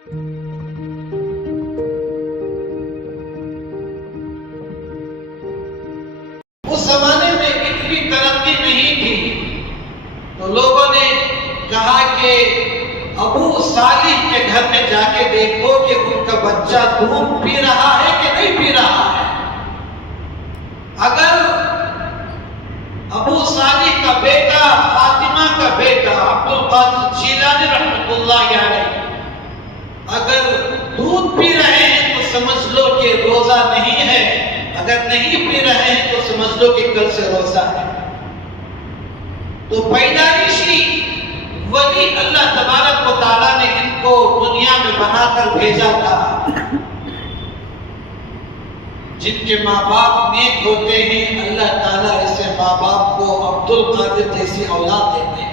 اس زمانے میں اتنی ترقی نہیں تھی، تو لوگوں نے کہا کہ ابو صالح کے گھر میں جا کے دیکھو کہ ان کا بچہ دودھ پی رہا ہے کہ نہیں پی رہا ہے۔ اگر ابو صالح کا بیٹا، فاطمہ کا بیٹا عبد القادر جیلانی رحمۃ اللہ علیہ اگر دودھ پی رہے ہیں تو سمجھ لو کہ روزہ نہیں ہے، اگر نہیں پی رہے ہیں تو سمجھ لو کہ کل سے روزہ ہے۔ تو پیدائشی ولی اللہ تبارک و تعالیٰ نے ان کو دنیا میں بنا کر بھیجا تھا۔ جن کے ماں باپ نیک ہوتے ہیں، اللہ تعالیٰ ایسے ماں باپ کو عبد القادر جیسی اولاد دیتے ہیں۔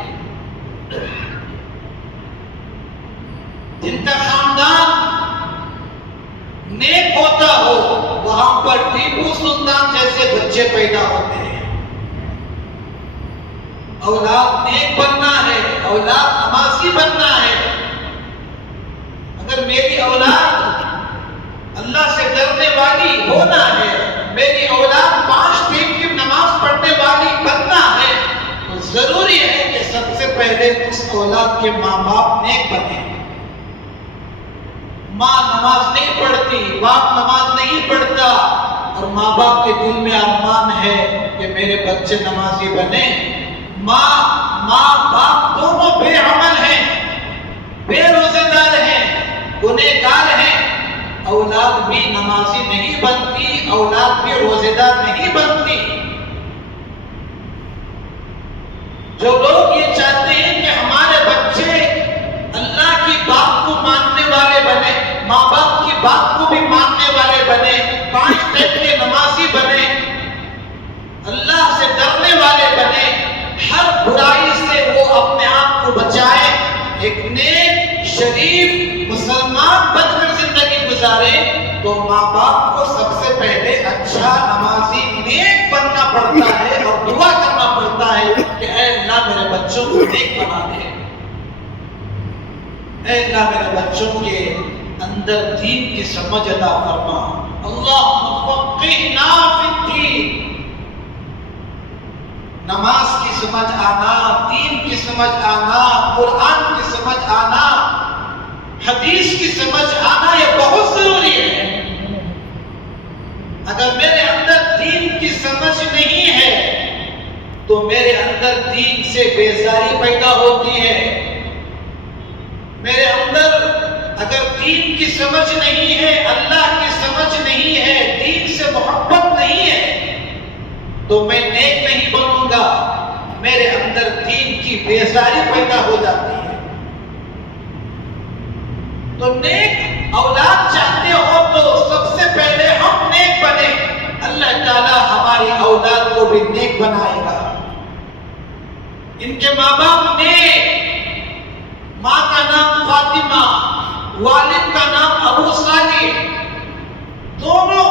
جن کا خاندان نیک ہوتا ہو، وہاں پر ٹیپو سلطان جیسے بچے پیدا ہوتے ہیں۔ اولاد نیک بننا ہے، اولاد نمازی بننا ہے۔ اگر میری اولاد اللہ سے ڈرنے والی ہونا ہے، میری اولاد 5 ٹائم کی نماز پڑھنے والی بننا ہے، تو ضروری ہے کہ سب سے پہلے اس اولاد کے ماں باپ نیک بنے۔ ماں نماز نہیں پڑھتی، باپ نماز نہیں پڑھتا، اور ماں باپ کے دل میں ارمان ہے کہ میرے بچے نمازی بنے، ماں باپ دونوں بے عمل ہیں، بے روزے دار ہیں، گنہگار ہیں، اولاد بھی نمازی نہیں بنتی، اولاد بھی روزے دار نہیں بنتی۔ جو لوگ یہ چاہتے ہیں کہ ہمارے بچے اللہ کی بات کو ماننے والے بنے، ماں باپ کی بات کو بھی ماننے والے بنے، 5 ٹائم کے نمازی بنے، اللہ سے ڈرنے والے بنے، ہر برائی سے وہ اپنے آپ کو بچائے، ایک نیک شریف مسلمان بن کر زندگی گزارے، تو ماں باپ کو سب سے پہلے اچھا نمازی نیک بننا پڑتا ہے اور دعا کرنا پڑتا ہے کہ اے اللہ میرے بچوں کو نیک بنا دے، اے اللہ میرے بچوں کے اندر دین کی سمجھ عطا فرما، اللہم فقہنا فی الدین۔ نماز کی سمجھ آنا، دین کی سمجھ آنا، قرآن کی سمجھ آنا، حدیث کی سمجھ آنا، یہ بہت ضروری ہے۔ اگر میرے اندر دین کی سمجھ نہیں ہے تو میرے اندر دین سے بیزاری پیدا ہوتی ہے۔ میرے اندر اگر دین کی سمجھ نہیں ہے، اللہ کی سمجھ نہیں ہے، دین سے محبت نہیں ہے، تو میں نیک نہیں بنوں گا، میرے اندر دین کی بیزاری پیدا ہو جاتی ہے۔ تو نیک اولاد چاہتے ہو تو سب سے پہلے ہم نیک بنے، اللہ تعالیٰ ہماری اولاد کو بھی نیک بنائے گا۔ ان کے ماں باپ نیک، ماں کا نام فاطمہ، والد کا نام ابو صالح، دونوں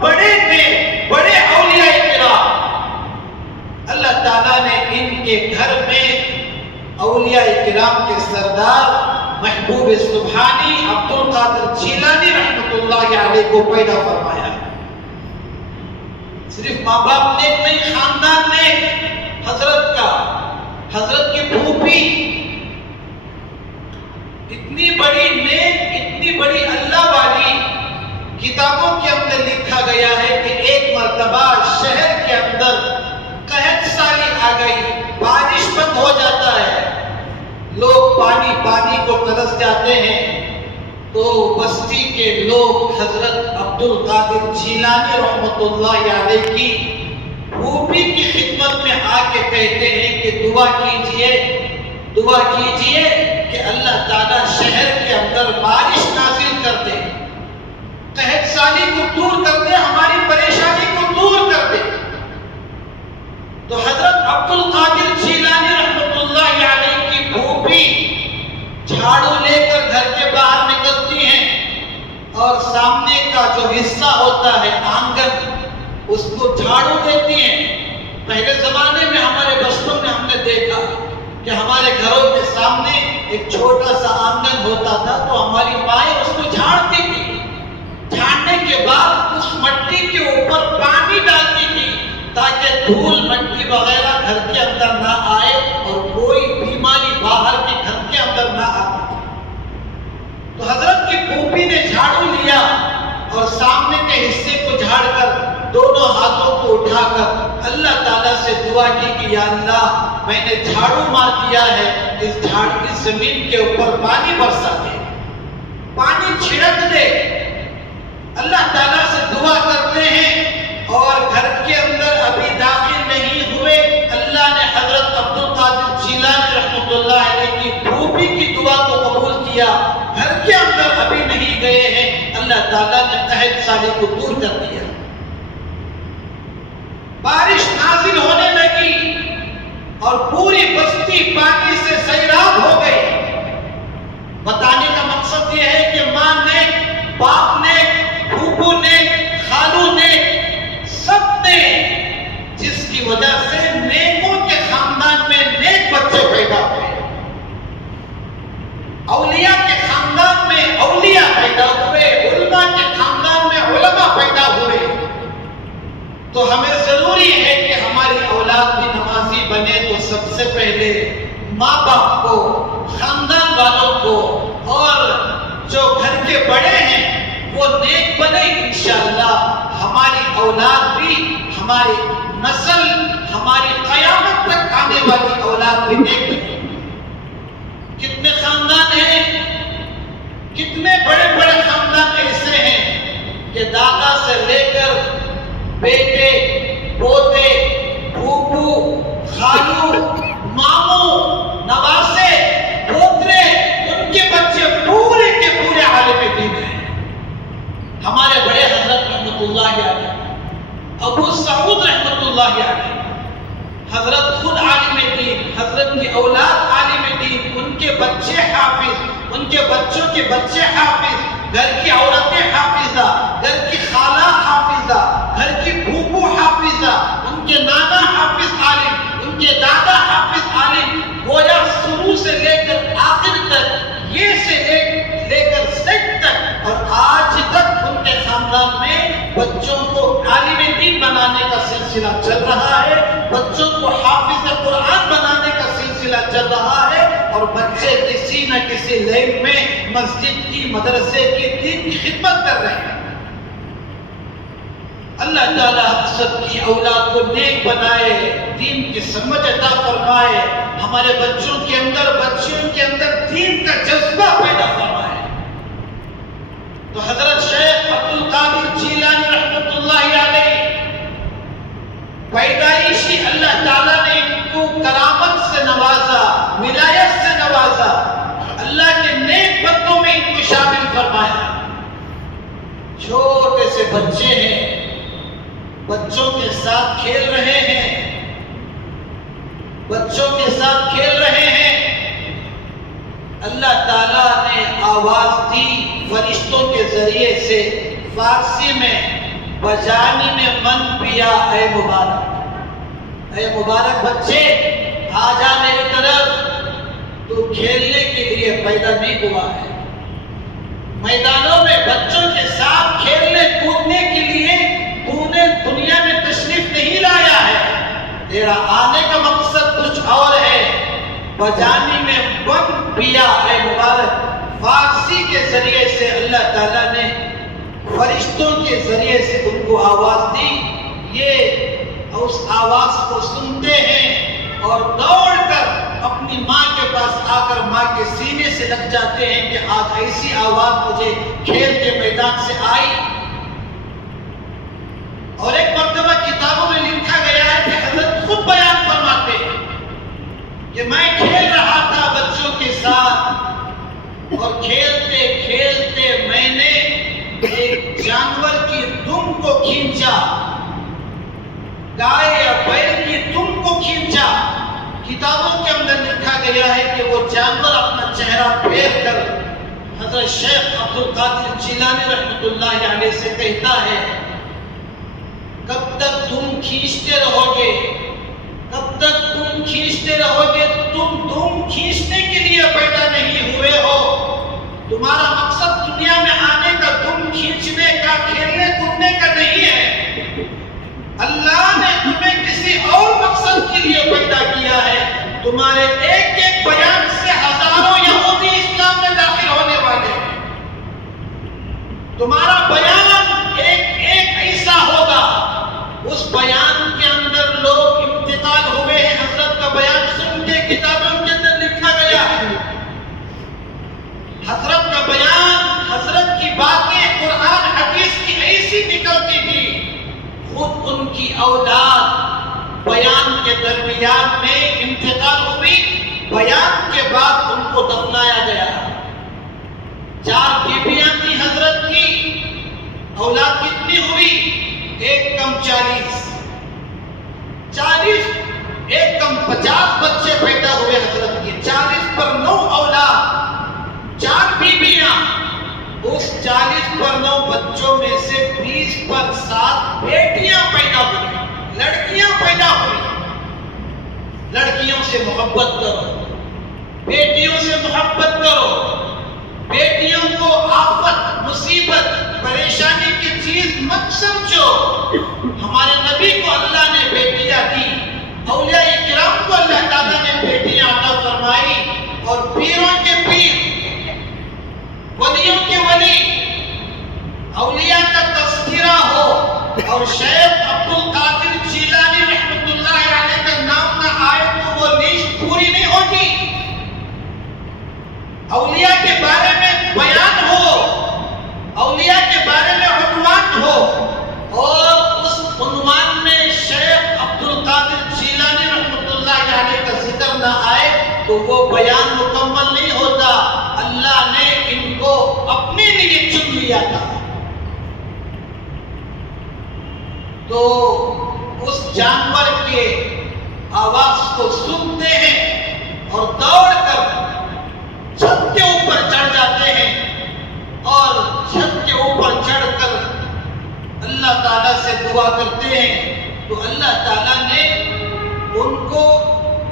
بڑے نیک، بڑے اولیاء کرام۔ اللہ تعالیٰ نے ان کے گھر میں اولیاء کرام کے سردار محبوب سبحانی عبد القادر جیلانی رحمۃ اللہ علیہ کو پیدا فرمایا۔ صرف ماں باپ نیک نہیں، خاندان نیک، حضرت کی پھوپھی اتنی بڑی نیک، اتنی بڑی اللہ والی، کتابوں کے اندر لکھا گیا ہے کہ ایک مرتبہ شہر کے اندر قحط سالی آ گئی، بارش بند ہو جاتا ہے، لوگ پانی کو ترس جاتے ہیں، تو بستی کے لوگ حضرت عبد القادر جیلانی رحمۃ اللہ علیہ کی پھوپھی کی خدمت میں آ کے کہتے ہیں کہ دعا کیجئے کہ اللہ تعالیٰ شہر کے اندر بارش نازل کر دے، قحط سالی کو دور کر دے، ہماری پریشانی کو دور کر دے۔ تو حضرت عبد القادر جیلانی رحمۃ اللہ علیہ کی پھوپھی جھاڑو لے کر گھر کے باہر نکلتی ہیں اور سامنے کا جو حصہ ہوتا ہے آنگن، اس کو جھاڑو دیتی ہیں۔ پہلے زمانے میں ہمارے بچپن میں ہم نے دیکھا کہ ہمارے گھروں کے سامنے ایک چھوٹا سا آنگن ہوتا تھا، تو ہماری ماں تاکہ دھول مٹی وغیرہ گھر کے اندر نہ آئے اور کوئی بیماری باہر کے گھر کے اندر نہ آئے۔ تو حضرت کی پھوپھی نے جھاڑو لیا اور سامنے کے حصے کو جھاڑ کر دونوں ہاتھوں کو اٹھا کر اللہ تعالیٰ سے دعا کی کہ یا اللہ میں نے جھاڑو مار دیا ہے، اس زمین کے اوپر پانی برسا دے، پانی چھڑک دے۔ اللہ تعالیٰ سے دعا کرتے ہیں اور گھر کے اندر ابھی داخل نہیں ہوئے، اللہ نے حضرت عبد القادر جیلانی رحمۃ اللہ علیہ کی پھوپھی کی دعا کو قبول کیا۔ گھر کے اندر ابھی نہیں گئے ہیں، اللہ تعالیٰ نے قحط سالی کو دور کر دیا، بارش نازل ہونے لگی اور پوری بستی پانی سے سیراب ہو گئی۔ بتانے کا مقصد یہ ہے کہ ماں نے، باپ نے، پھوپھو نے، خالو نے، سب نے، جس کی وجہ سے نیکوں کے خاندان میں نیک بچے پیدا ہوئے، اولیاء کے خاندان میں اولیاء پیدا ہوئے، علماء کے خاندان میں علماء پیدا ہوئے۔ تو ہمیں ضروری ہے کہ ہماری اولاد بھی نمازی بنے، تو سب سے پہلے ماں باپ کو، خاندان والوں کو اور جو گھر کے بڑے ہیں وہ نیک بنے۔ انشاءاللہ ہماری اولاد بھی، ہماری نسل، ہماری قیامت تک آنے والی اولاد بھی نیک بنے۔ کتنے خاندان ہیں، کتنے بڑے بڑے خاندان ایسے ہیں کہ دادا سے لے کر بیٹے، پوتے، پھوپھو، خالو، ماموں، نواسے، پوترے، ان کے بچے پورے کے پورے عالم دین ہیں۔ ہمارے بڑے حضرت رحمۃ اللہ علیہ، ابو سعود رحمۃ اللہ علیہ، حضرت خود عالم دین، حضرت کی اولاد عالم دین، ان کے بچے حافظ، ان کے بچوں کے بچے حافظ، گھر کی عورتیں حافظہ، گھر کی خالہ حافظہ، گھر کی پھوپھو حافظہ، ان کے نانا حافظ عالم، ان کے دادا حافظ عالم، گویا شروع سے لے کر آخر تک، یہ سے لے کر زد تک، اور آج تک ان کے خاندان میں بچوں کو عالم دین بنانے کا سلسلہ چل رہا ہے، بچوں کو حافظ قرآن بنانے کا سلسلہ چل رہا ہے، اور بچے کسی نہ کسی لائن میں مسجد کی، مدرسے کی، دین کی خدمت کر رہے ہیں۔ اللہ تعالیٰ سب کی اولاد کو نیک بنائے، دین کی سمجھ عطا فرمائے، ہمارے بچوں کے اندر، بچیوں کے اندر دین کا جذبہ پیدا فرمائے۔ تو حضرت شیخ عبد القادر جیلانی رحمۃ اللہ علیہ پیدائشی اللہ تعالیٰ نے ان کو کرامت سے نوازا، ولایت سے نوازا، اللہ کے نیک بندوں میں ان کو شامل فرمایا۔ چھوٹے سے بچے ہیں، بچوں کے ساتھ کھیل رہے ہیں، بچوں کے ساتھ کھیل رہے ہیں، اللہ تعالیٰ نے آواز دی فرشتوں کے ذریعے سے، فارسی میں بجانی نے من پیا، اے مبارک، اے مبارک بچے آ جا میری طرف، تو کھیلنے کے لیے پیدا نہیں ہوا ہے۔ میدانوں میں بچوں کے ساتھ کھیلنے کودنے کے لیے تو نے دنیا میں تشریف نہیں لایا ہے، تیرا آنے کا مقصد کچھ اور ہے۔ بجانی میں من پیا، اے مبارک، فارسی کے ذریعے سے اللہ تعالیٰ نے فرشتوں کے ذریعے سے ان کو آواز دی۔ یہ اس آواز کو سنتے ہیں اور دوڑ کر اپنی ماں کے پاس آ کر ماں کے سینے سے لگ جاتے ہیں کہ آج ایسی آواز مجھے کھیل کے میدان سے آئی۔ اور ایک مرتبہ کتابوں میں لکھا گیا ہے کہ حضرت خود بیان فرماتے ہیں کہ میں کھیل رہا تھا بچوں کے ساتھ، اور کھیلتے کھیلتے میں نے ایک جانور کی دم کو کھینچا، گائے یا بیل کی دم کو کھینچا۔ کتابوں کے اندر لکھا گیا ہے کہ وہ جانور اپنا چہرہ پھیر کر حضرت شیخ عبد القادر جیلانی رحمۃ اللہ علیہ سے کہتا ہے، کب تک تم کھینچتے رہو گے، کب تک تم کھینچتے رہو گے؟ تم کھینچنے کے لیے پیدا نہیں ہوئے ہو، تمہارا مقصد دنیا میں آنے کا دم کھینچنے کا، کھیلنے کودنے کا نہیں ہے۔ اللہ نے تمہیں تمہارے ایک ایک بیان سے ہزاروں یہودی اسلام میں داخل ہونے والے ہیں. تمہارا بیان ایک ایک ایسا ہوگا، اس بیان کے اندر لوگ انتقال ہوئے ہیں. حضرت کا بیان سن کے کتابوں کے اندر لکھا گیا ہے. حضرت کا بیان، حضرت کی باتیں قرآن حدیث کی ایسی نکلتی تھی. خود ان کی اولاد بیان کے درمیان میں انتقال ہوئی. بیان کے بعد ان کو دفنایا گیا. 4 بیویاں تھیں حضرت کی. اولاد کتنی ہوئی؟ ایک کم 40، ایک کم 50 بچے پیدا ہوئے حضرت کے. 40 پر 9 اولاد، 4 بیویاں. اس 40 پر 9 بچوں میں سے 20 پر 7 بیٹیاں پیدا ہوئی، لڑکیاں پیدا ہوئی. لڑکیوں سے محبت کرو، بیٹیوں سے محبت کرو. بیٹیوں کو آفت، مصیبت، پریشانی کی چیز مت سمجھو. ہمارے نبی کو اللہ نے بیٹیاں دی، اولیاء کرام کو اللہ تعالیٰ نے بیٹیاں عطا فرمائی. اور پیروں کے پیر، ولیوں کے ولی، اولیاء کا تذکرہ ہو اور شیخ عبد القادر جیلانی رحمۃ اللہ علیہ کا نام نہ آئے تو وہ لسٹ پوری نہیں ہوتی. اولیاء کے بارے میں بیان ہو، اولیاء کے بارے میں عنوان ہو، اور اس عنوان میں شیخ عبد القادر جیلانی رحمۃ اللہ علیہ کا ذکر نہ آئے تو وہ بیان مکمل نہیں ہوتا. اللہ نے ان کو اپنے لیے چن لیا تھا. تو اس جانور کے آواز کو سنتے ہیں اور دوڑ کر چھت کے اوپر چڑھ جاتے ہیں، اور چھت کے اوپر چڑھ کر اللہ تعالیٰ سے دعا کرتے ہیں. تو اللہ تعالیٰ نے ان کو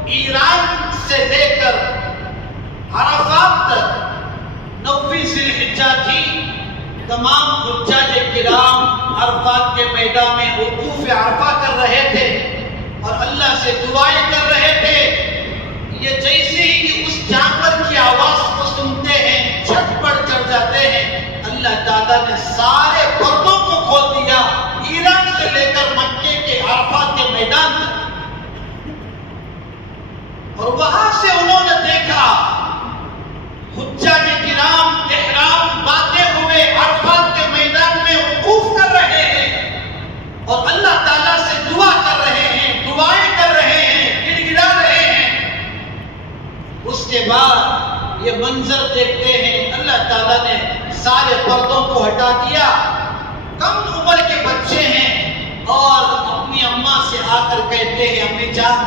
ایران سے لے کر عرفات تک 9ویں ذی الحجہ تھی. تمام حجاج کرام عرفات کے میدان میں وقوف عرفہ کر رہے تھے اور اللہ سے دعائیں کر رہے تھے. یہ جیسے ہی اس جانور کی آواز کو سنتے ہیں چھت پر چڑھ جاتے ہیں. اللہ تعالیٰ نے سارے پردوں کو کھول دیا، ایران سے لے کر مکے کے عرفات کے میدان تک. اور وہاں سے انہوں نے دیکھا حجاج کرام احرام باندھے ہوئے عرفات کے میدان میں وقوف کر رہے ہیں اور اللہ تعالیٰ سے دعا کر رہے ہیں، دعائیں کر رہے ہیں، گڑ گڑا رہے ہیں. اس کے بعد یہ منظر دیکھتے ہیں اللہ تعالیٰ نے سارے پردوں کو ہٹا دیا. کم عمر کے بچے ہیں اور اپنی اماں سے آ کر کہتے ہیں امی جان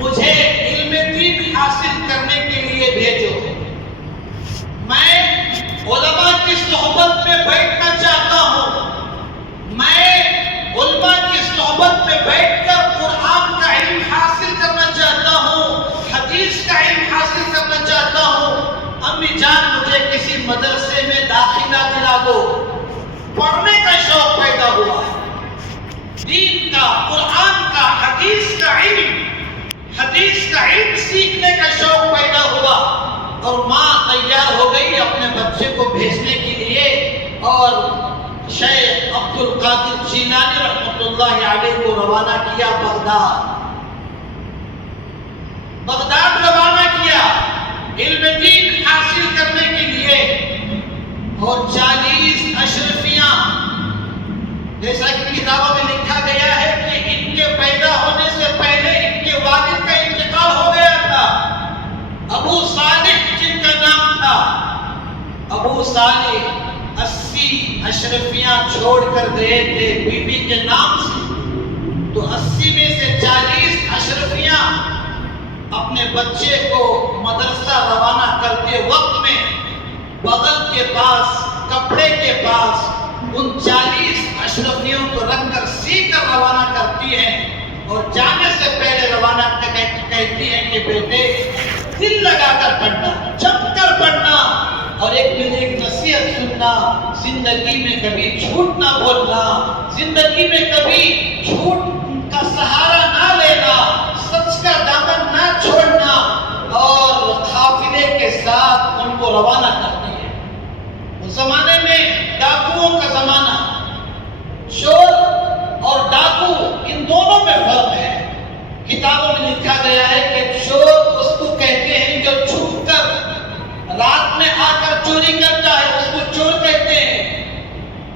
مجھے علم دین حاصل کرنے کے لیے بھیجو. میں علماء کی صحبت میں بیٹھنا چاہتا ہوں. میں علماء کی صحبت میں بیٹھ کر قرآن کا علم حاصل کرنا چاہتا ہوں، حدیث کا علم حاصل کرنا چاہتا ہوں. امی جان مجھے کسی مدرسے میں داخلہ دلا دو. پڑھنے کا شوق پیدا ہوا، دین کا، قرآن کا، حدیث کا علم سیکھنے کا شوق پیدا ہوا. اور ماں تیار ہو گئی اپنے بچے کو بھیجنے کے لیے اور شیخ عبد القادر جیلانی رحمۃ اللہ علیہ کو روانہ کیا بغداد روانہ کیا علم دین حاصل کرنے کے لیے. اور 40 اشرفیاں، جیسا کہ کتابوں میں لکھا گیا ہے کہ ان کے پیدا ہونے سے پہلے ان کے والد کا انتقال ہو گیا تھا. ابو صالح جن کا نام تھا، ابو صالح 80 اشرفیاں چھوڑ کر گئے تھے بیوی کے نام سے. تو 80 میں سے 40 اشرفیاں اپنے بچے کو مدرسہ روانہ کرتے وقت میں بغل کے پاس، کپڑے کے پاس ان 40 اشرفیوں کو رکھ کر سی کر روانہ کرتی ہیں. اور جانے سے پہلے روانہ کہتی ہیں کہ بیٹے دل لگا کر پڑھنا، جم کر پڑھنا، اور ایک نصیحت سننا، زندگی میں کبھی جھوٹ نہ بولنا، زندگی میں کبھی جھوٹ کا سہارا نہ لینا، سچ کا دامن نہ چھوڑنا. روانہ کرتی ہے۔ اس زمانے میں ڈاکوؤں کا زمانہ، چور اور ڈاکو ان دونوں میں فرق ہے۔ کتابوں میں لکھا گیا ہے کہ چور اس کو کہتے ہیں جو چھپ کر رات میں آ کر چوری کرتا ہے، اس کو چور کہتے ہیں۔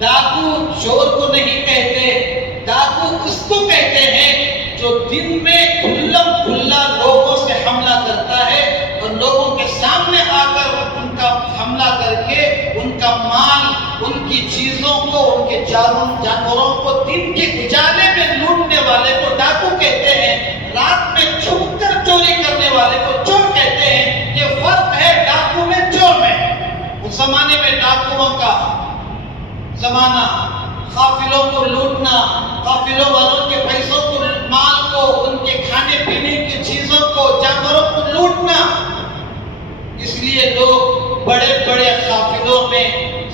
ڈاکو چور کو نہیں کہتے، ڈاکو اس کو کہتے ہیں جو دن میں کھلم کھلا لوگوں سے حملہ کرتا ہے اور لوگوں کے سامنے آ کر ان کا حملہ کر کے ان کا مال، ان کی چیزوں کو، ان کے جانوروں کو دن کے اجالے میں لوٹنے والے کو ڈاکو کہتے ہیں۔ رات میں چھپ کر چوری کرنے والے کو چور کہتے ہیں۔ یہ فرق ہے ڈاکو میں، چور میں۔ اس زمانے میں ڈاکوؤں کا زمانہ، قافلوں کو لوٹنا، قافلوں والوں کے پیسوں کو، مال کو، ان کے کھانے پینے کی چیزوں کو، جانوروں کو لوٹنا۔ اس لیے لوگ بڑے بڑے قافلوں میں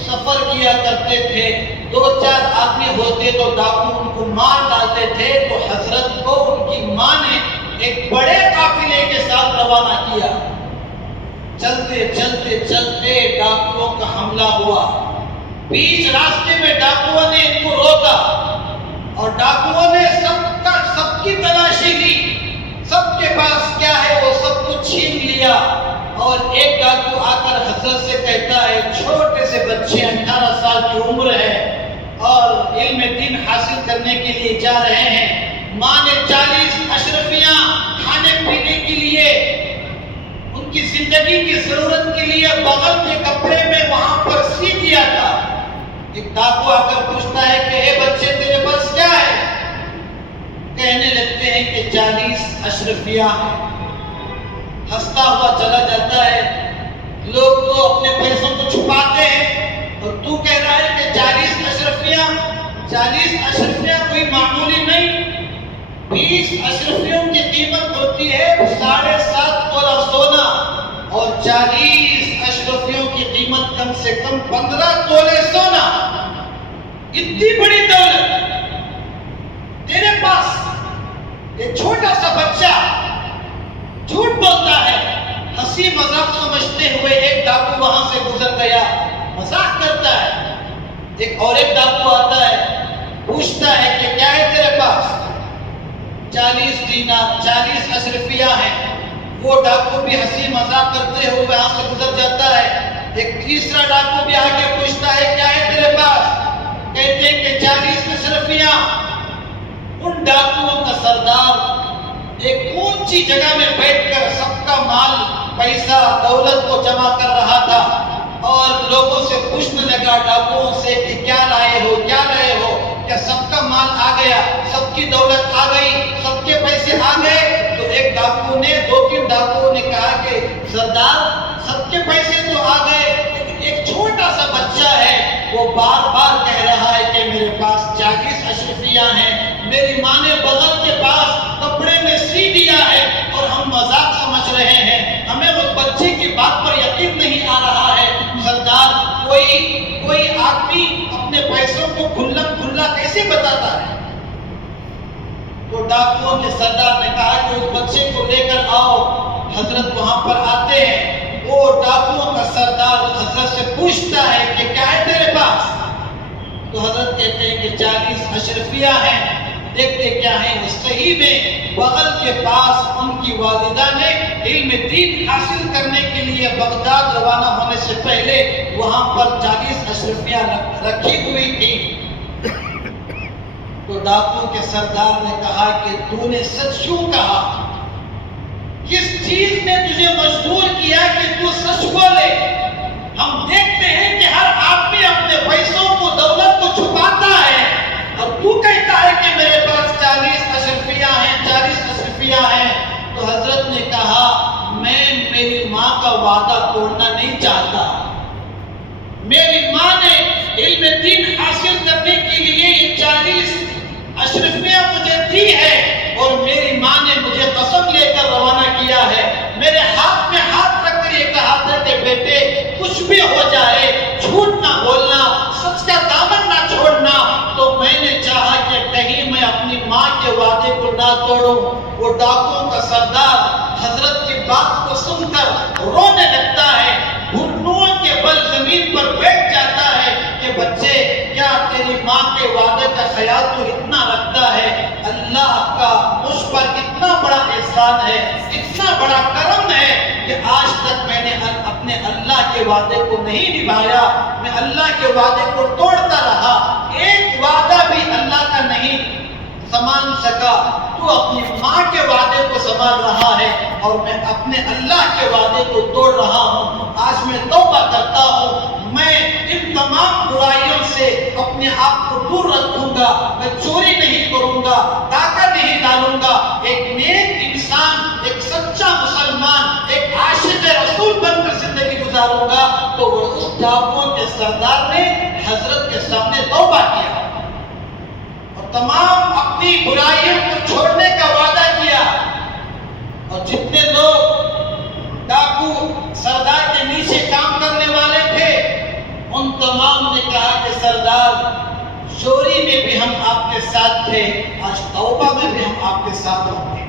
سفر کیا کرتے تھے۔ 2-4 آدمی ہوتے تو ڈاکو ان کو مار ڈالتے تھے، تو حضرت کو ان کی ماں نے ایک بڑے قافلے کے ساتھ روانہ کیا۔ چلتے چلتے چلتے ڈاکوؤں کا حملہ ہوا۔ بیچ راستے میں ڈاکوؤں نے ان کو روکا اور ڈاکوؤں نے سب کی تلاشی لی، سب کے پاس کیا ہے وہ سب کچھ چھین لیا۔ اور ایک ڈاکو آ کر حضرت سے کہتا ہے، چھوٹے سے بچے 18 سال کی عمر ہے اور علم دین حاصل کرنے کے لیے جا رہے ہیں، ماں نے 40 اشرفیاں کھانے پینے کے لیے، ان کی زندگی کی ضرورت کے لیے بغل کے کپڑے میں وہاں پر سی دیا تھا۔ ایک ڈاکو آ کر پوچھتا ہے کہ اے بچے تیرے پاس کیا ہے؟ کہنے لگتے ہیں کہ 40 اشرفیاں ہیں۔ ہنستا ہوا چلا جاتا ہے۔ لوگ تو اپنے پیسوں کو چھپاتے ہیں اور تو کہہ رہا ہے کہ 40 اشرفیاں، 40 اشرفیاں کوئی معمولی نہیں۔ 20 اشرفیوں کی قیمت ہوتی ہے 7.5 تولہ سونا اور 40 اشرفیوں کی قیمت کم سے کم 15 تولے سونا۔ اتنی بڑی دولت تیرے پاس، ایک چھوٹا سا بچہ جھوٹ بولتا ہے۔ ہنسی مذاق سمجھتے ہوئے ایک ڈاکو وہاں سے گزر گیا، مذاق کرتا ہے۔ ایک اور ایک ڈاکو آتا ہے، پوچھتا ہے کہ کیا ہے تیرے پاس؟ 40 دینار، 40 اشرفیاں ہیں۔ وہ ڈاکو بھی ہنسی مذاق کرتے ہوئے وہاں سے گزر جاتا ہے۔ ایک تیسرا ڈاکو بھی آگے پوچھتا ہے کیا ہے تیرے پاس؟ کہتے ہیں کہ 40 اشرفیاں۔ ان ڈاکوؤں کا سردار ایک اونچی جگہ میں بیٹھ کر سب کا مال، پیسہ، دولت کو جمع کر رہا تھا اور لوگوں سے پوچھنے لگا، ڈاکوؤں سے کہ کیا لائے ہو، کیا لائے ہو؟ کیا سب کا مال آ گیا، سب کی دولت آ گئی، سب کے پیسے آ گئے؟ تو ایک ڈاکو نے، 2-3 ڈاکوؤں نے کہا کہ سردار سب کے پیسے تو آ گئے، لیکن ایک چھوٹا سا بچہ ہے، وہ بار بار کہہ رہا ہے کہ میرے پاس 40 اشرفیاں ہیں، میری ماں نے بغل کے پاس کپڑے میں سی دیا ہے اور ہم مذاق سمجھ رہے ہیں، ہمیں اس بچے کی بات پر یقین نہیں آ رہا ہے۔ سردار کوئی آدمی اپنے پیسوں کو کھلم کھلا کیسے بتاتا ہے؟ تو ڈاکوؤں کے سردار نے کہا کہ اس بچے کو لے کر آؤ۔ حضرت وہاں پر آتے ہیں۔ وہ ڈاکوؤں کا سردار حضرت سے پوچھتا ہے کہ کیا ہے تیرے پاس؟ تو حضرت کہتے ہیں کہ 40 اشرفیاں ہیں۔ دیکھتے کیا ہیں، وہ صحیح میں بغل کے پاس ان کی والدہ نے علم دین حاصل کرنے کے لیے بغداد روانہ ہونے سے پہلے وہاں پر 40 اشرفیاں رکھی ہوئی تھی۔ تو ڈاکو کے سردار نے کہا کہ تو نے سچ کیوں کہا؟ کس چیز نے تجھے مجبور کیا کہ تو سچ بولے؟ ہم دیکھتے ہیں کہ ہر آدمی اپنے پیسوں کو، دولت کو چھپاتا ہے اور تو کہتا ہے کہ میرے پاس 40 اشرفیاں ہیں، 40 اشرفیاں ہیں۔ تو حضرت نے کہا میں میری ماں کا وعدہ توڑنا نہیں چاہتا۔ میری ماں نے علم دین حاصل کرنے کے لیے یہ 40 اشرفیاں مجھے دی ہے اور میری ماں نے مجھے قسم لے کر روانہ کیا ہے، میرے ہاتھ میں ہاتھ رکھ کر یہ کہا تھا کہ بیٹے کچھ بھی ہو جائے جھوٹ نہ بولنا، سچ کا دامن نہ چھوڑنا۔ تو میں نے چاہا کہ کہیں میں اپنی ماں کے وعدے کو نہ توڑوں۔ وہ ڈاکوؤں کا سردار حضرت کی بات کو سن کر رونے لگتا ہے، گھٹنوں کے وعدے کا خیال تو اتنا رکھتا ہے، اللہ کا مجھ پر اتنا بڑا احسان ہے، اتنا بڑا کرم ہے کہ آج تک میں نے اپنے اللہ کے وعدے کو نہیں نبھایا، میں اللہ کے وعدے کو توڑتا رہا، ایک وعدہ بھی اللہ کا نہیں سنبھال سکا۔ تو اپنی ماں کے وعدے کو سنبھال رہا ہے اور میں اپنے اللہ کے وعدے کو توڑ رہا ہوں۔ آج میں توبہ کرتا ہوں، میں ان تمام برائیوں سے اپنے آپ کو دور رکھوں گا، میں چوری نہیں کروں گا، ڈاکہ نہیں ڈالوں گا، ایک نیک انسان، ایک سچا مسلمان، ایک عاشق رسول بن کر زندگی گزاروں گا۔ تو وہ اس ڈاکوؤں کے سردار نے حضرت کے سامنے توبہ کیا اور تمام اپنی برائیوں کو چھوڑنے کا وعدہ کیا، اور جتنے لوگ ڈاکو سردار کے نیچے کام کرنے والے تھے ان تمام نے کہا کہ سردار چوری میں بھی ہم آپ کے ساتھ تھے، آج توبہ میں بھی ہم آپ کے ساتھ ہوں گے۔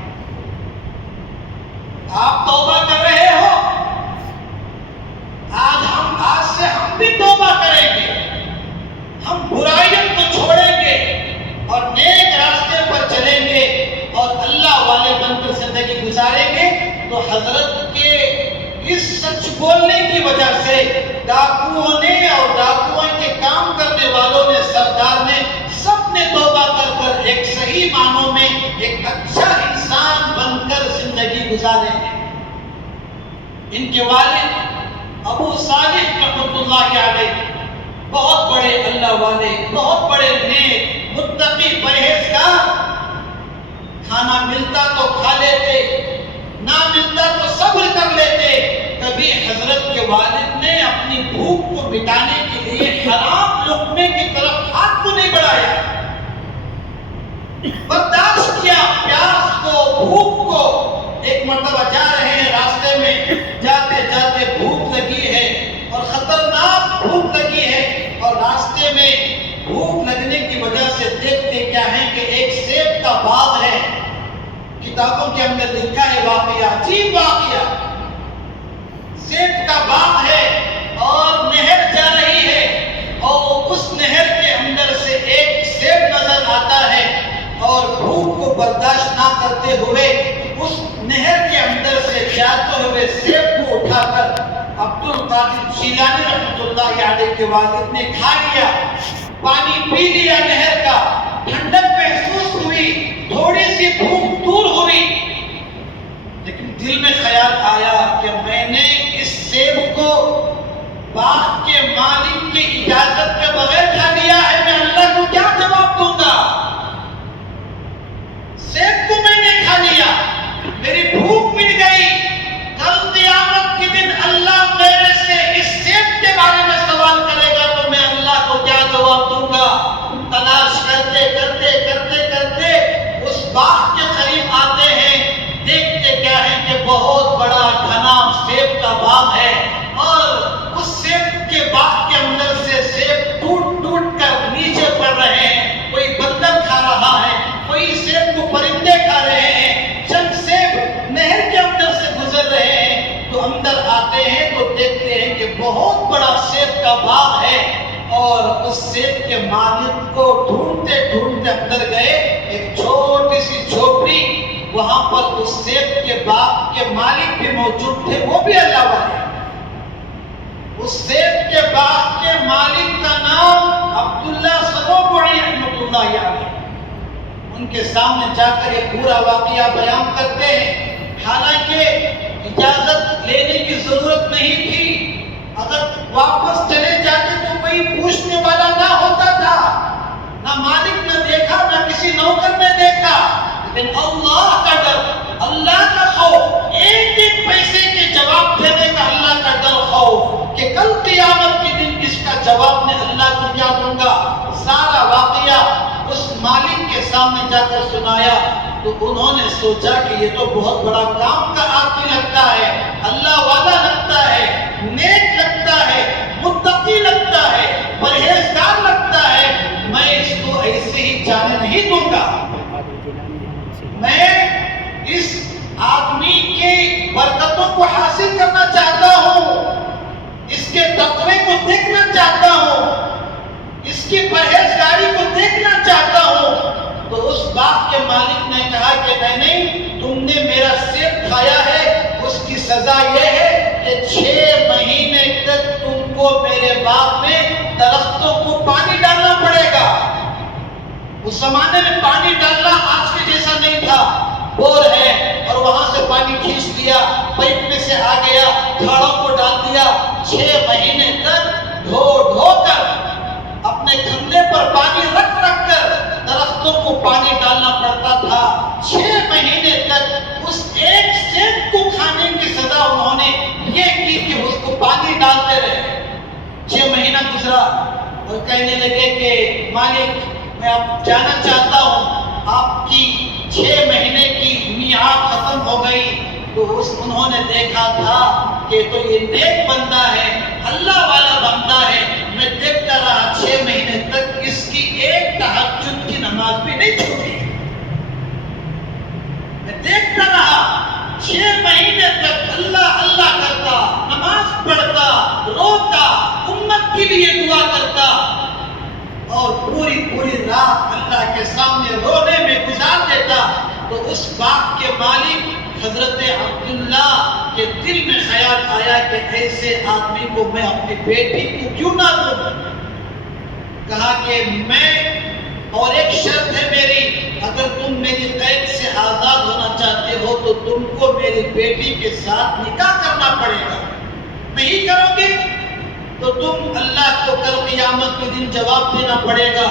آپ توبہ کر رہے ہو، آج سے ہم بھی توبہ کریں گے، ہم برائیوں کو چھوڑیں گے اور نیک راستے پر چلیں گے اور اللہ والے بن کر زندگی گزاریں گے۔ تو حضرت کے اس سچ بولنے کی وجہ سے ڈاکوؤں نے اور ڈاکوؤں کے کام کرنے والوں نے، سردار نے، سب نے توبہ کر کر ایک صحیح معنوں میں ایک اچھا انسان بن کر زندگی گزارے ہیں۔ ان کے والد ابو صالح رحمۃ اللہ علیہ بہت بڑے اللہ والے، بہت بڑے نیک، متقی، پرہیزگار، کھانا ملتا تو کھا لیتے، نہ ملتا تو صبر کر لیتے۔ کبھی حضرت کے والد نے اپنی بھوک کو مٹانے کے لیے حرام لقمے کی طرف ہاتھ کو نہیں بڑھایا، برداشت کیا پیاس کو، بھوک کو۔ ایک مرتبہ جا رہے ہیں، راستے میں جاتے جاتے بھوک لگی ہے اور خطرناک بھوک لگی ہے، اور راستے میں بھوک لگنے کی وجہ سے دیکھتے کیا ہے کہ ایک سیب کا باغ ہے۔ کتابوں کے اندر لکھا ہے واقعہ، عجیب واقعہ، سیب کا باغ ہے اور نہر جا رہی ہے اور اس نہر کے اندر سے ایک سیب نظر آتا ہے، اور بھوک کو برداشت نہ کرتے ہوئے اس نہر کے اندر سے جاتے ہوئے سیب کو اٹھا کر عبد القادر جیلانی رحمۃ اللہ علیہ کے والد نے کھا لیا، پانی پی لیا نہر کا، ٹھنڈک محسوس ہوئی، تھوڑی سی بھوک دور ہوئی، لیکن دل میں خیال آیا کہ میں نے اس سیب کو باغ کے مالک کی اجازت کے بغیر کھا لیا ہے، میں اللہ کو کیا جواب دوں گا؟ سیب کو میں نے کھا لیا، میری بھوک مٹ گئی، کل قیامت کے دن اللہ میرے سے اس سیب کے بارے میں سوال کرے گا تو میں اللہ کو کیا جواب دوں گا؟ تلاش کرتے کرتے کرتے کرتے اس باغ کے قریب آتے ہیں، دیکھتے کیا ہے کہ بہت بڑا گھنا سیب کا باغ ہے، اور اس سیب کے باغ کے اندر سے سیب ٹوٹ ٹوٹ کر نیچے پڑ رہے ہیں، کوئی بندر کھا رہا ہے، کوئی سیب کو پرندے کھا رہے ہیں، چند سیب نہر کے اندر سے گزر رہے ہیں۔ تو اندر آتے ہیں تو دیکھتے ہیں کہ بہت بڑا سیب کا باغ ہے، اور اس سیب کے مالک کو ڈھونڈتے ڈھونڈتے اندر گئے، ایک چھوٹی سی جھوپڑی، وہاں پر اس سیب کے باغ کے مالک بھی موجود تھے، وہ بھی اللہ والے۔ اس سیب کے باغ کے مالک کا نام عبداللہ سنوبری رحمۃ اللہ علیہ۔ ان کے سامنے جا کر یہ پورا واقعہ بیان کرتے ہیں، حالانکہ اجازت لینے کی ضرورت نہیں تھی، اگر واپس چلے جاتے تو کوئی پوچھنے والا نہ ہوتا تھا، نہ مالک نے دیکھا، نہ کسی نوکر نے دیکھا، لیکن اللہ کا ڈر، اللہ کا خوف، ایک ایک پیسے کے جواب دینے کا اللہ کا ڈر، خوف کہ کل قیامت کے دن اس کا جواب میں اللہ کو کیا دوں گا۔ سارا واقعہ اس مالک کے سامنے جا کر سنایا تو انہوں نے سوچا کہ یہ تو بہت بڑا کام کا آدمی لگتا ہے، اللہ والا لگتا ہے، نیک لگتا ہے، متقی لگتا ہے، پرہیزگار لگتا ہے، میں اس کو ایسے ہی جانے نہیں دوں گا، میں اس آدمی کی برکتوں کو حاصل کرنا چاہتا ہوں، اس کے تقوی کو دیکھنا چاہتا ہوں، اس کی پرہیزگاری کو کہ نہیں تم نے میرا سر کھایا ہے، اس کی سزا یہ ہے کہ 6 مہینے تک تم کو میرے باغ میں درختوں کو پانی ڈالنا پڑے گا۔ اس زمانے میں پانی ڈالنا آج کے جیسا نہیں تھا، بور ہے اور وہاں سے پانی کھینچ لیا، پائپ میں سے آ گیا، جھاڑوں کو ڈال دیا۔ 6 مہینے تک ڈھو ڈھو کر اپنے کندھے پر پانی رکھ رکھ کر درختوں کو پانی ڈالنا پڑتا تھا۔ 6 مہینے تک اس ایک سیب کو کھانے کی سزا انہوں نے یہ کی کہ اس کو پانی ڈالتے رہے۔ 6 مہینہ گزرا اور کہنے لگے کہ مالک میں اب جانا چاہتا ہوں، آپ کی 6 مہینے کی میعاد ختم ہو گئی۔ تو انہوں نے دیکھا تھا کہ تو یہ نیک بندہ ہے، اللہ والا بندہ ہے، میں دیکھتا رہا 6 مہینے تک اس کی ایک تہجد کی نماز بھی نہیں چھوٹی، میں دیکھتا رہا 6 مہینے تک اللہ اللہ کرتا، نماز پڑھتا، روتا، امت کے لیے دعا کرتا اور پوری رات اللہ کے سامنے رونے میں گزار دیتا۔ تو اس باغ کے مالک حضرت عبداللہ کے دل میں خیال آیا کہ ایسے آدمی کو میں اپنی بیٹی کو کیوں نہ دوں۔ کہا کہ میں اور ایک شرط ہے میری، اگر تم میری قید سے آزاد ہونا چاہتے ہو تو تم کو میری بیٹی کے ساتھ نکاح کرنا پڑے گا، نہیں کرو گے تو تم اللہ کو کل قیامت کے دن جواب دینا پڑے گا۔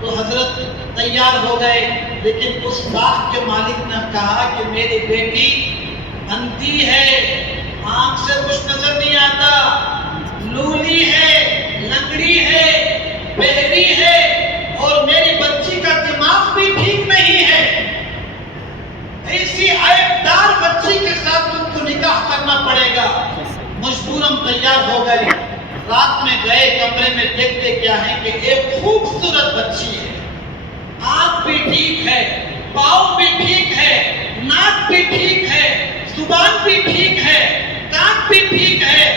تو حضرت تیار ہو گئے، لیکن اس باغ کے مالک نے کہا کہ میری بیٹی اندھی ہے، آنکھ سے کچھ نظر نہیں آتا، لولی ہے، لنگڑی ہے، بہری ہے اور میری بچی کا دماغ بھی ٹھیک نہیں ہے، ایسی عیب دار بچی کے ساتھ تم کو نکاح کرنا پڑے گا۔ مجبوراً تیار ہو گئے، رات میں گئے، کمرے میں دیکھتے کیا ہے کہ ایک خوبصورت بچی ہے، آنکھ بھی ٹھیک ہے، پاؤں بھی ٹھیک ہے، ناک بھی ٹھیک ہے، زبان بھی ٹھیک ہے، کان بھی ٹھیک ہے۔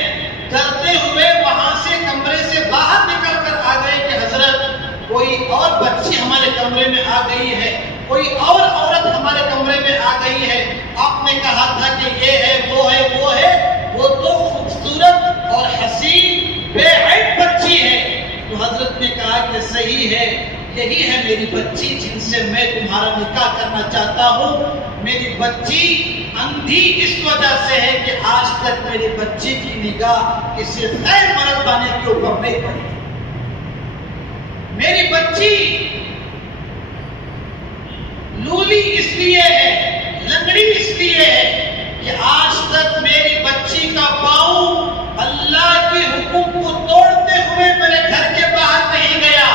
ڈرتے ہوئے وہاں سے کمرے سے باہر نکل کر آ گئے کہ حضرت کوئی اور بچی ہمارے کمرے میں آ گئی ہے، کوئی اور عورت ہمارے کمرے میں آ گئی ہے، آپ نے کہا تھا کہ یہ ہے وہ ہے وہ ہے، وہ تو خوبصورت اور حسین بے عیب بچی ہے۔ تو حضرت نے کہا کہ صحیح ہے، یہی ہے میری بچی جن سے میں تمہارا نکاح کرنا چاہتا ہوں۔ میری بچی اندھی اس وجہ سے ہے کہ آج تک میری بچی کی نگاہ کسی غیر مرد بانے کے اوپر نہیں پڑی، میری بچی لولی اس لیے ہے، لنگڑی اس لیے ہے کہ آج تک میری بچی کا پاؤں اللہ کے حکم کو توڑتے ہوئے میرے گھر کے باہر نہیں گیا۔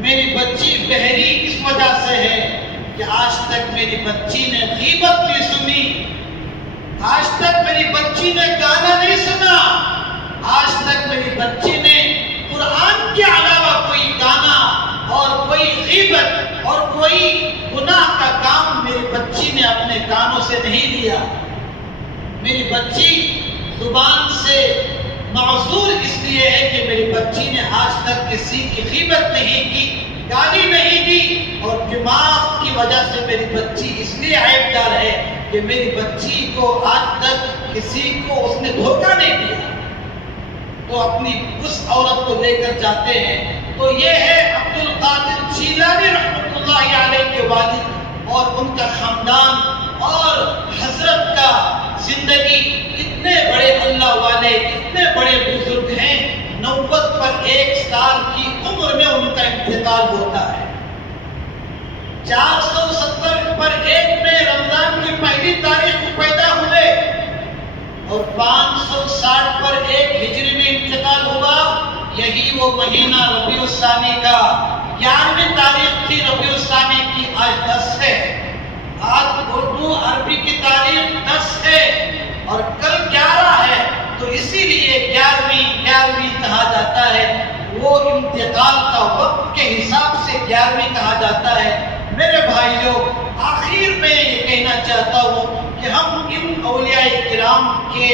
میری بچی بہری اس وجہ سے ہے کہ آج تک میری بچی نے غیبت نہیں سنی، آج تک میری بچی نے گانا نہیں سنا، آج تک میری بچی نے قرآن کے علاوہ کوئی گانا اور کوئی غیبت اور کوئی گناہ کا کام میری بچی نے اپنے کانوں سے نہیں لیا۔ میری بچی زبان سے معذور اس لیے ہے کہ میری بچی نے آج تک کسی کی غیبت نہیں کی، گالی نہیں دی، اور دماغ کی وجہ سے میری بچی اس لیے عیب دار ہے کہ میری بچی کو آج تک کسی کو اس نے دھوکہ نہیں دیا۔ تو اپنی اس عورت کو لے کر جاتے ہیں۔ تو یہ ہے عبد القادر جیلانی رحمۃ اللہ علیہ کے والد اور ان کا خاندان اور حضرت کا زندگی۔ اتنے بڑے اللہ والے، اتنے بڑے بزرگ ہیں، 90 پر 1 سال کی عمر میں ان کا انتقال ہوتا ہے۔ 470 پر 1 میں رمضان کی پہلی تاریخ کو پیدا ہوئے اور 560 پر 1 ہجری میں انتقال ہوا۔ یہی وہ مہینہ ربیع الثانی کا 11ویں تاریخ تھی، ربیع الثانی کی آج 10 ہے، آج اردو عربی کی تاریخ 10 ہے اور کل 11 ہے، تو اسی لیے 11ویں کہا جاتا ہے۔ وہ انتقال کا وقت کے حساب سے 11ویں کہا جاتا ہے۔ میرے بھائیوں، آخر میں یہ کہنا چاہتا ہوں کہ ہم ان اولیاء کرام کے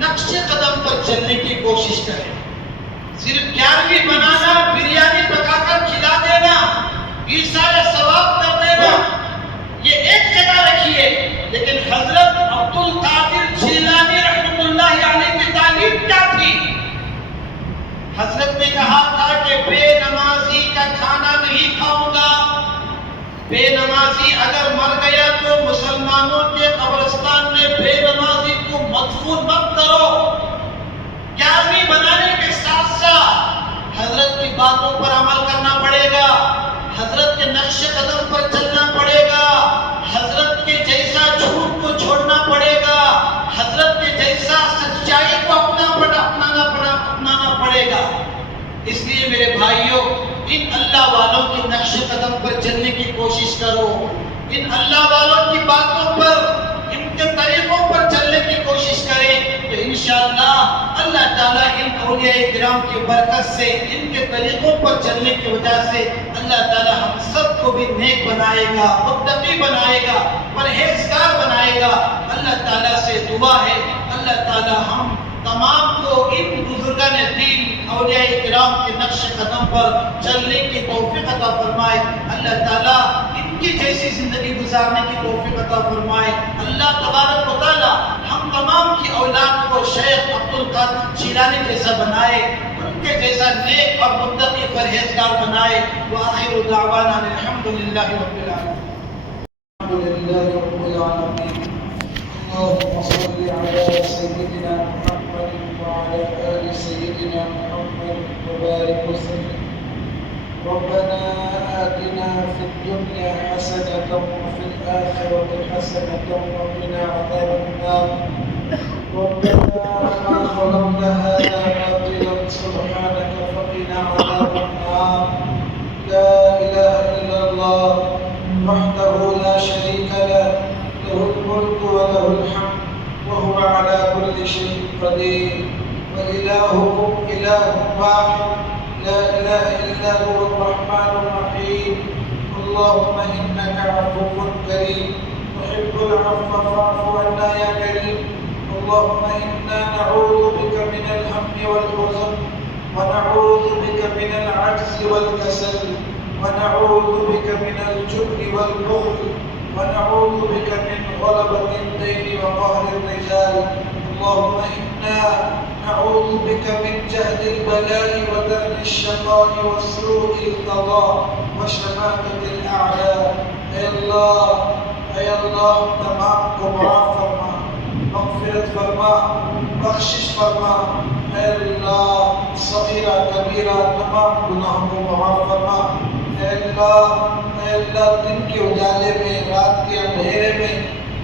نقش قدم پر چلنے کی کوشش کریں۔ صرف 11ویں منانا، بریانی پکا کر کھلا دینا، عیسائی ثواب کر دینا، لیکن حضرت عبد القادر جیلانی رحمۃ اللہ علیہ کی تعلیم کیا تھی؟ حضرت نے کہا تھا کہ بے نمازی کا کھانا نہیں کھاؤں گا، بے نمازی اگر مر گیا تو مسلمانوں کے قبرستان میں بے نمازی کو مدفون مت کرو۔ گیارہویں بنانے کے ساتھ ساتھ حضرت کی باتوں پر عمل کرنا پڑے گا، حضرت کے نقش قدم پر چلنا پڑے گا، حضرت کے جیسا جھوٹ کو چھوڑنا پڑے گا، حضرت کے جیسا سچائی کو اپنانا پڑے گا۔ اس لیے میرے بھائیوں، ان اللہ والوں کے نقش قدم پر چلنے کی کوشش کرو، ان اللہ والوں کی باتوں پر، ان کے طریقوں پر چلنے کی کوشش کریں تو انشاءاللہ اللہ تعالیٰ ان اولیاء کرام کی برکت سے، ان کے طریقوں پر چلنے کی وجہ سے اللہ تعالیٰ ہم سب کو بھی نیک بنائے گا، متقی بنائے گا، پرہیزگار بنائے گا۔ اللہ تعالیٰ سے دعا ہے اللہ تعالیٰ ہم تمام کو ان بزرگان دین اولیاء کرام کے نقش قدم پر چلنے کی توفیق عطا فرمائے، اللہ تعالیٰ ان کی جیسی زندگی گزارنے کی توفیق عطا فرمائے۔ اللہ تبارک و تعالیٰ ہم تمام کی اولاد کو شیخ عبد القادر جیلانی جیسا بنائے، ان کے جیسا نیک اور متقی پرہیزگار بنائے۔ وآخر دعوانا الحمدللہ رب العالمین۔ الحمدللہ رب العالمین۔ اللهم صل على سيدنا محمد وعلى آل سيدنا محمد وبارك وسلم۔ ربنا آتنا في الدنيا حسنة وفي الآخرة حسنة وقنا عذاب النار۔ ربنا ما خلقت هذا باطلا سبحانك فقنا عذاب النار۔ لا إله إلا الله وحده لا شريك له، له الملك وله الحمد وهو على كل شيء قدير، وإلهكم إله واحد لا إله إلا هو الرحمن الرحيم۔ اللهم إنك عفو كريم تحب العفو فاعف عنا يا كريم۔ اللهم إنا نعوذ بك من الهم والحزن، ونعوذ بك من العجز والكسل، ونعوذ بك من الجبن والبخل، ونعوذ بك من غلبة الدين وقهر الرجال۔ اللهم إنا نعوذ بك من جهد البلاء ودرك الشقاء وسوء القضاء وشماتة الأعداء۔ اے اللہ تمام کو معاف فرما، مغفرت فرما، بخشش فرما۔ اے اللہ صغیرہ کبیرہ تمام گناہوں کو معاف فرما۔ اے اللہ دن کے اجالے میں، رات کے اندھیرے میں،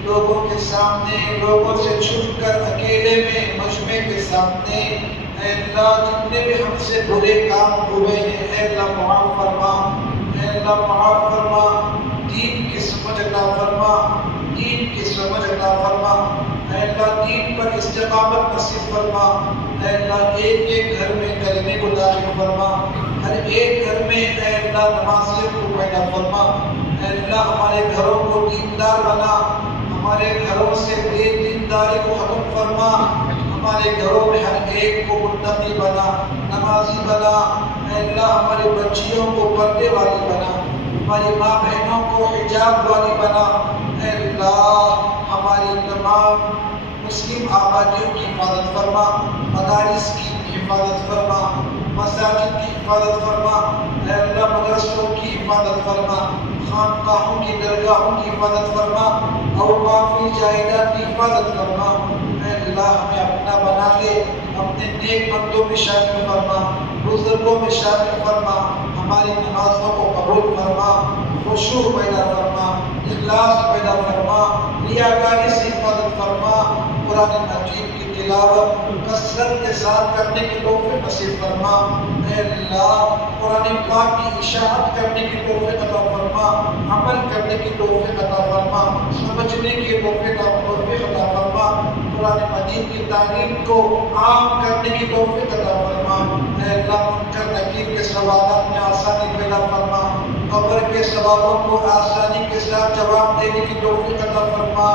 لوگوں کے سامنے، لوگوں سے چھپ کر اکیلے میں، مجمع کے سامنے، اے اللہ جتنے بھی ہم سے برے کام ہوئے ہیں اے اللہ معاف فرما، اے اللہ معاف فرما۔ دین کی سمجھ عطا فرما، دین کی سمجھ عطا فرما۔ اے اللہ دین پر استقامت نصیب فرما۔ اے اللہ ایک ایک گھر میں کلمے کو داخل فرما، ہر ایک گھر میں اے اللہ نمازیوں کو پیدا فرما۔ اے اللہ ہمارے گھروں کو دیندار بنا، ہمارے گھروں سے بے دینداری کو ختم فرما، ہمارے گھروں میں ہر ایک کو متقی بنا، نمازی بنا۔ اے اللہ ہمارے بچیوں کو پردے والی بنا، ہماری ماں بہنوں کو حجاب والی بنا۔ اے اللہ ہماری تمام مسلم آبادیوں کی حفاظت فرما، مدارس کی حفاظت فرما، مساجد کی حفاظت فرما۔ اے اللہ مدرسوں کی حفاظت فرما، خانقاہوں کی درگاہوں کی حفاظت فرما، اوقافی جائیداد کی حفاظت فرما۔ اے اللہ ہمیں اپنا بنا لے، اپنے نیک بندوں میں شامل فرما، بزرگوں میں شامل فرما، ہماری نمازوں کو قبول فرما، خشوع پیدا فرما، اخلاص پیدا فرما، ریاکاری سے حفاظت فرما۔ قرآن مجید کی تلاوت کثرت کے ساتھ کرنے کی توفیق نصیب فرما۔ اے اللہ قرآن پاک کی اشاعت کرنے کی توفیق عطا فرما، عمل کرنے کی توفیق عطا فرما، سمجھنے کی توفیق عطا فرما، قرآن مجید کی تعلیم کو عام کرنے کی توفیق عطا فرما۔ اے اللہ منکر نکیر کے سوالات میں آسانی پیدا فرما، قبر کے سوالوں کو آسانی کے ساتھ جواب دینے کی توفیق عطا فرما۔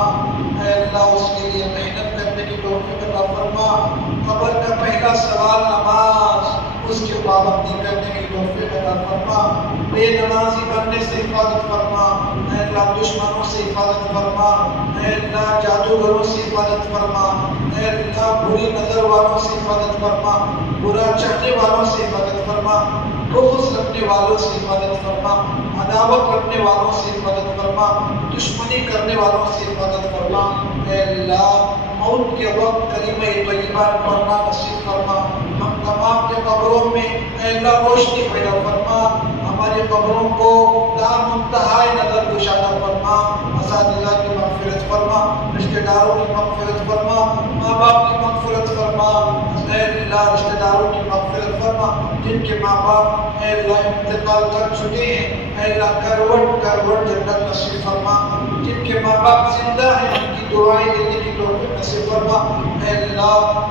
اے اللہ اس کے لیے محنت کرنے کی توفیق عطا فرما۔ قبر کا پہلا سوال نماز، اس کی پابندی کرنے کی توفیق عطا فرما۔ بے نمازی بننے سے حفاظت فرما۔ اے اللہ دشمنوں سے حفاظت فرما، اے اللہ جادوگروں سے حفاظت فرما، اے اللہ بری نظر والوں سے حفاظت فرما، برا چاہنے والوں سے حفاظت فرما، بغض رکھنے والوں سے حفاظت فرما، عداوت رکھنے والوں سے حفاظت فرما، دشمنی کرنے والوں سے حفاظت فرما۔ اے اللہ موت کے وقت کلمہ طیبہ پڑھنا نصیب فرما، ہم تمام کے قبروں میں اے اللہ روشنی پیدا فرما، ہماری قبروں کو دام انتہائی نظر گشادہ فرما، اساتذہ کی مغفرت فرما، رشتہ داروں کی مغفرت فرما، ماں باپ کی مغفرت فرما، اے اللہ رشتہ داروں کی مغفرت فرما، جن کے ماں باپ اے اللہ انتقال کر چکے ہیں، اے اللہ کروٹ کروٹ جنت نصیب فرما، جن کے ماں باپ زندہ ہیں ان کی دعائیں دینے کی توفیق نصیب فرما۔ اے اللہ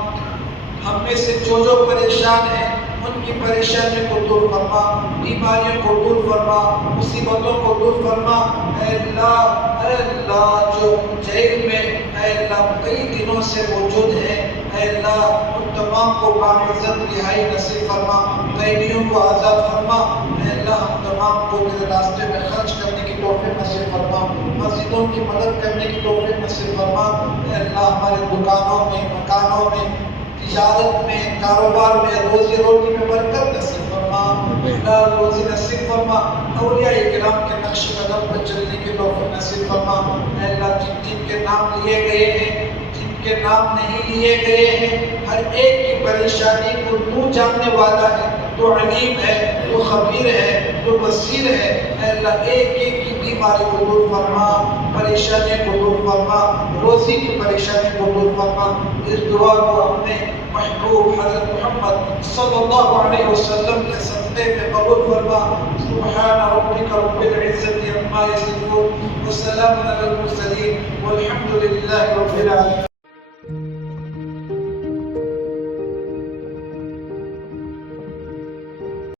ہم میں سے جو پریشان ہیں ان کی پریشانیوں کو دور فرما، بیماریوں کو دور فرما، مصیبتوں کو دور فرما۔ اے اللہ جو جیل میں اے اللہ کئی دنوں سے موجود ہیں، اے اللہ ان تمام کو باعزت رہائی نصیب فرما، قیدیوں کو آزاد فرما۔ اے اللہ ہم تمام کو تیرے راستے میں خرچ کرنے کی توفیق نصیب فرما، مسجدوں کی مدد کرنے کی توفیق نصیب فرما۔ اے اللہ ہمارے دکانوں میں، مکانوں میں، تجارت میں، کاروبار میں، روزی روٹی میں برکت نصیب فرما، اللہ روزی نصیب فرما، اولیاء کرام کے نقش قدم پر چلنے کی توفیق نصیب فرما۔ اے اللہ جن جن کے نام لیے گئے ہیں، جن کے نام نہیں لیے گئے ہیں، ہر ایک کی پریشانی کو تو جاننے والا ہے، تو علیم ہے، تو خبیر ہے، تو بصیر ہے۔ اے اللہ ایک ایک کی بیماری کو دور فرما، پریشانی کو دور فرما، روزی کی پریشانی کو دور فرما۔ اس دعا کو اپنے محبوب حضرت محمد صلی اللہ علیہ وسلم کے صدقے میں قبول فرما۔ سبحان ربک رب العزت عما یصفون وسلام علی المرسلین والحمد للہ رب العالمین۔